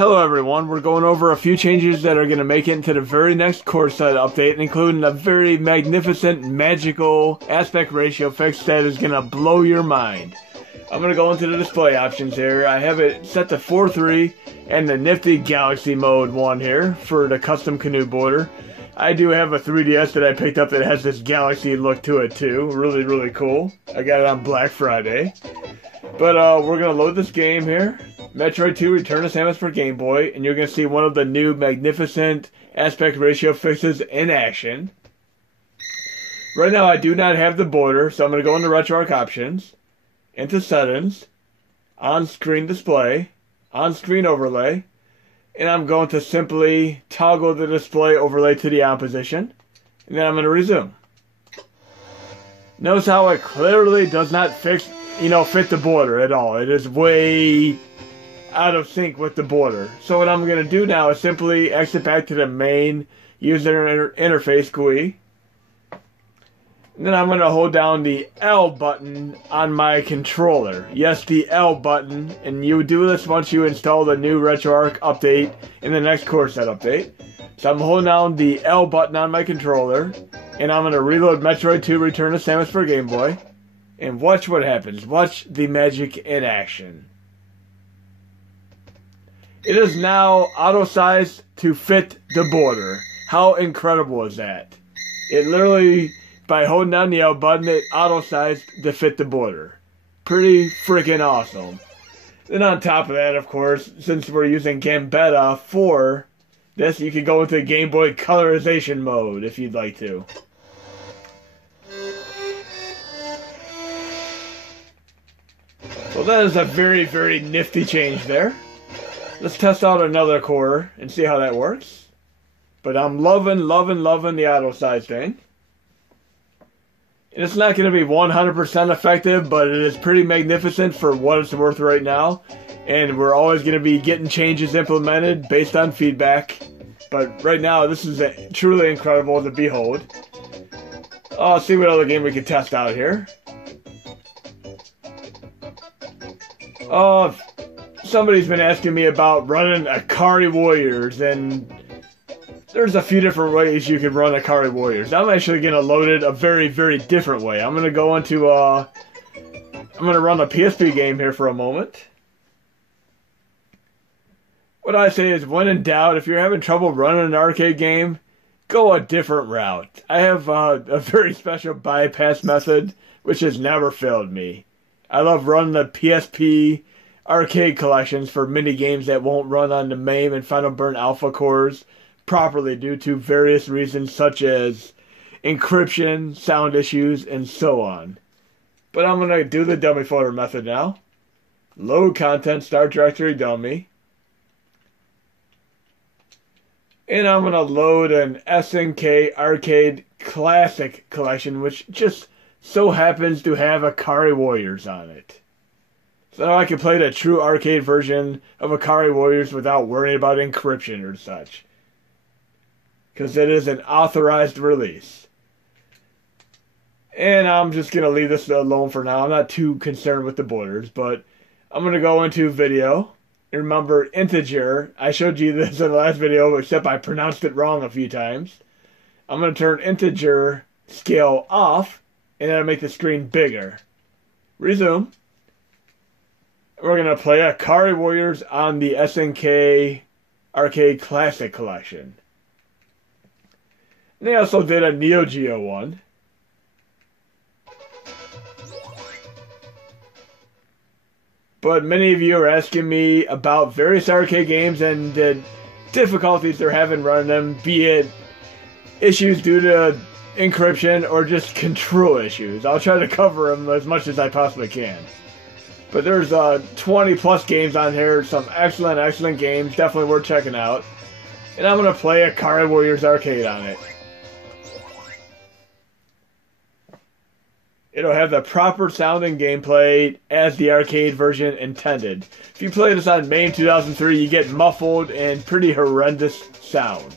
Hello everyone, we're going over a few changes that are going to make it into the very next core set update, including a very magnificent, magical aspect ratio fix that is going to blow your mind. I'm going to go into the display options here. I have it set to 4:3 and the nifty Galaxy Mode one here for the custom canoe border. I do have a 3DS that I picked up that has this galaxy look to it too. Really, really cool. I got it on Black Friday. But we're going to load this game here. Metroid 2 Return of Samus for Game Boy, and you're going to see one of the new magnificent aspect ratio fixes in action. Right now I do not have the border, so I'm going to go into RetroArch options, into settings, on-screen display, on-screen overlay, and I'm going to simply toggle the display overlay to the on position, and then I'm going to resume. Notice how it clearly does not fit the border at all. It is way out of sync with the border. So what I'm going to do now is simply exit back to the main user interface GUI. And then I'm going to hold down the L button on my controller. Yes, the L button. And you do this once you install the new RetroArch update in the next core set update. So I'm holding down the L button on my controller. And I'm going to reload Metroid 2 Return of Samus for Game Boy. And watch what happens. Watch the magic in action. It is now auto-sized to fit the border. How incredible is that? It literally, by holding down the L button, it auto-sized to fit the border. Pretty freaking awesome. Then on top of that, of course, since we're using Gambetta for this, you can go into Game Boy colorization mode if you'd like to. So that is a very, very nifty change there. Let's test out another core and see how that works. But I'm loving the auto size thing. And it's not going to be 100% effective, but it is pretty magnificent for what it's worth right now. And we're always going to be getting changes implemented based on feedback. But right now, this is truly incredible to behold. Let's see what other game we can test out here. Somebody's been asking me about running Ikari Warriors, and there's a few different ways you can run Ikari Warriors. I'm actually going to load it a very, very different way. I'm going to go into, I'm going to run a PSP game here for a moment. What I say is, when in doubt, if you're having trouble running an arcade game, go a different route. I have a very special bypass method, which has never failed me. I love running the PSP arcade collections for mini games that won't run on the MAME and Final Burn Alpha cores properly due to various reasons such as encryption, sound issues, and so on. But I'm going to do the dummy folder method now. Load content, start directory dummy. And I'm going to load an SNK Arcade Classic collection, which just so happens to have Ikari Warriors on it. So I can play the true arcade version of Ikari Warriors without worrying about encryption or such. Because it is an authorized release. And I'm just going to leave this alone for now. I'm not too concerned with the borders, but I'm going to go into video. And remember, integer. I showed you this in the last video, except I pronounced it wrong a few times. I'm going to turn integer scale off, and then I'll make the screen bigger. Resume. We're going to play Ikari Warriors on the SNK Arcade Classic Collection. And they also did a Neo Geo one. But many of you are asking me about various arcade games and the difficulties they're having running them, be it issues due to encryption or just control issues. I'll try to cover them as much as I possibly can. But there's 20 plus games on here, some excellent games, definitely worth checking out. And I'm going to play Ikari Warriors Arcade on it. It'll have the proper sounding gameplay as the arcade version intended. If you play this on MAME 2003, you get muffled and pretty horrendous sound.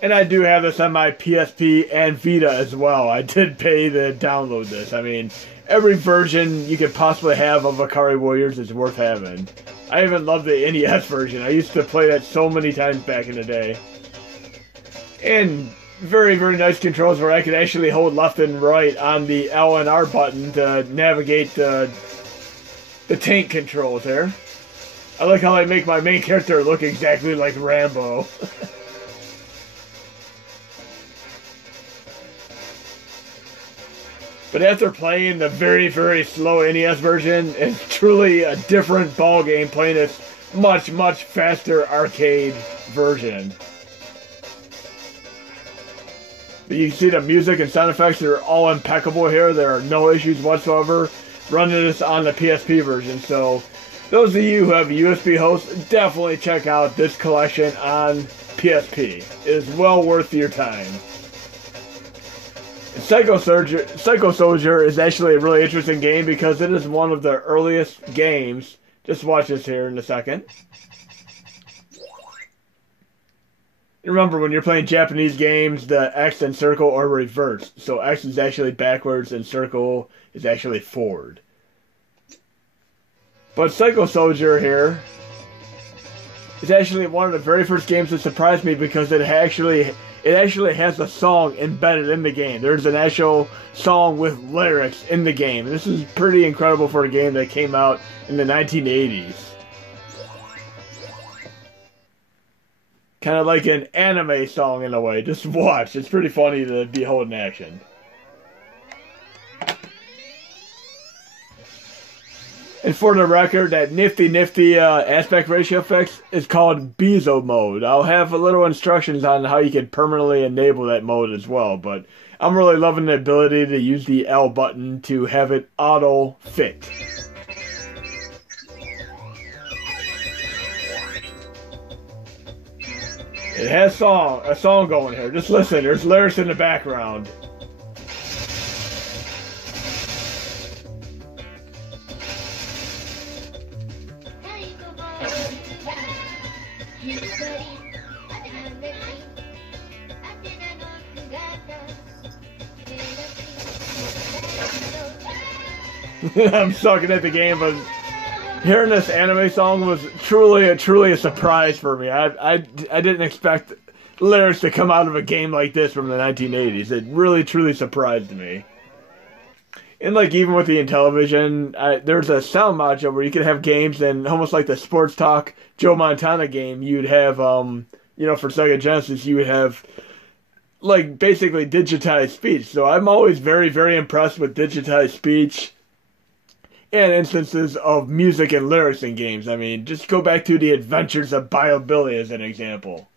And I do have this on my PSP and Vita as well. I did pay to download this. I mean, every version you could possibly have of Ikari Warriors is worth having. I even love the NES version. I used to play that so many times back in the day. And very, very nice controls where I could actually hold left and right on the L and R button to navigate the tank controls there. I like how I make my main character look exactly like Rambo. But after playing the very, very slow NES version, it's truly a different ball game playing this much, much faster arcade version. But you can see the music and sound effects are all impeccable here. There are no issues whatsoever running this on the PSP version. So those of you who have a USB host, definitely check out this collection on PSP. It is well worth your time. Psycho Soldier is actually a really interesting game because it is one of the earliest games. Just watch this here in a second. Remember, when you're playing Japanese games, the X and circle are reversed. So X is actually backwards and circle is actually forward. But Psycho Soldier here is actually one of the very first games that surprised me because it actually has a song embedded in the game. There's an actual song with lyrics in the game. And this is pretty incredible for a game that came out in the 1980s. Kind of like an anime song in a way. Just watch. It's pretty funny to behold in action. And for the record, that nifty aspect ratio fix is called Bezel Mode. I'll have a little instructions on how you can permanently enable that mode as well. But I'm really loving the ability to use the L button to have it auto fit. It has a song going here. Just listen, there's lyrics in the background. I'm sucking at the game, but hearing this anime song was truly a surprise for me. I didn't expect lyrics to come out of a game like this from the 1980s. It really, truly surprised me. And like even with the Intellivision, there's a sound module where you could have games, and almost like the Sports Talk Joe Montana game, you'd have, you know, for Sega Genesis, you would have like basically digitized speech. So I'm always very, very impressed with digitized speech and instances of music and lyrics in games. I mean, just go back to the Adventures of Bio Billy as an example.